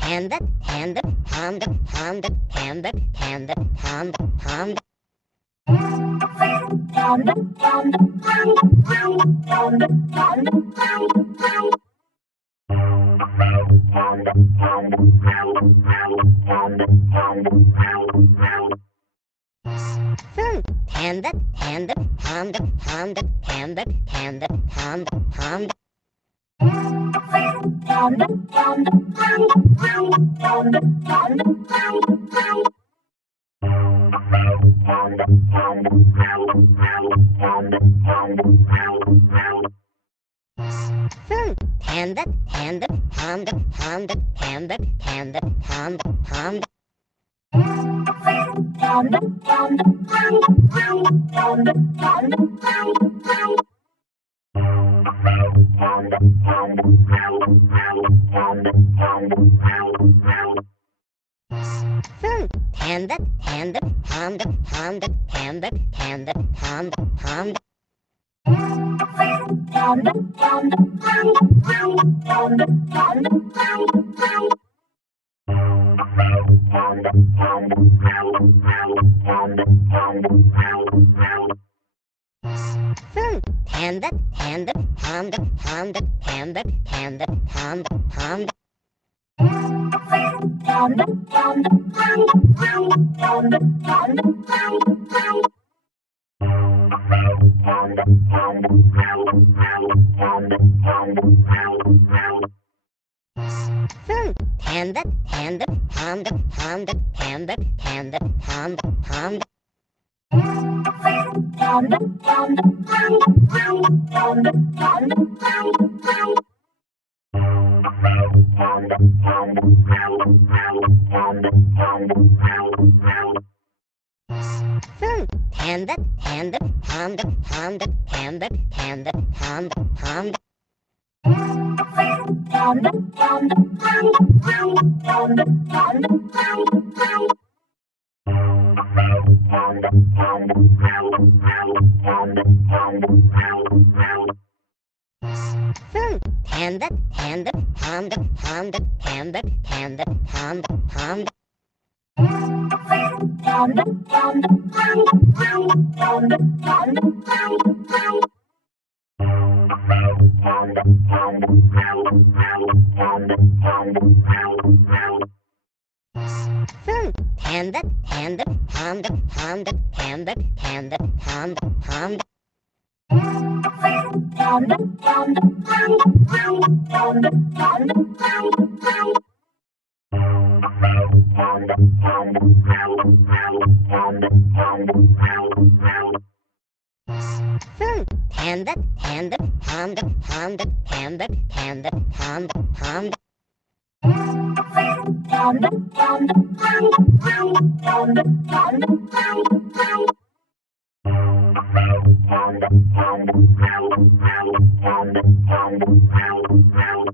Panda, panda, panda, panda, panda, panda, panda, panda. Panda, panda, panda, panda, panda, panda, panda, panda, panda, panda, panda, panda, panda, panda, panda, panda, panda, panda. Panda, panda, panda, panda, panda, panda, panda. Panda, panda, panda, panda, panda, panda. Panda, panda, panda, panda, panda, panda, panda, panda. Panda, panda, panda, panda, panda, panda, panda. Panda, panda, panda, panda, panda, panda. Panda, panda, panda, panda, panda, panda, panda, panda. Panda, panda, panda, panda, panda, panda, panda. Panda, panda, panda, panda, panda, panda. Panda, panda, panda, panda, panda, panda, panda, panda. Panda, panda, panda, panda, panda, panda, panda. Panda, panda, panda, panda, panda, panda. Panda, panda, panda, panda, panda, panda, panda, panda. Panda, panda, panda, panda, panda, panda, panda. Panda, panda, panda, panda, panda, panda. Panda, panda, panda, panda, panda, panda, panda, panda. Panda, panda, panda, panda, panda, panda, panda. Panda, panda, panda, panda, panda, panda. Panda, panda, panda, panda, panda, panda, panda, panda. Panda, panda, panda, panda, panda, panda, panda. Panda, panda, panda, panda, panda, panda. Panda, panda, panda, panda, panda, panda, panda, panda. Panda, panda, panda, panda, panda, panda, panda. Panda, panda, panda, panda, panda, panda. Panda, panda, panda, panda, panda, panda, panda, panda. Panda, panda, panda, panda, panda, panda, panda. Panda, panda, panda, panda, panda, panda, panda.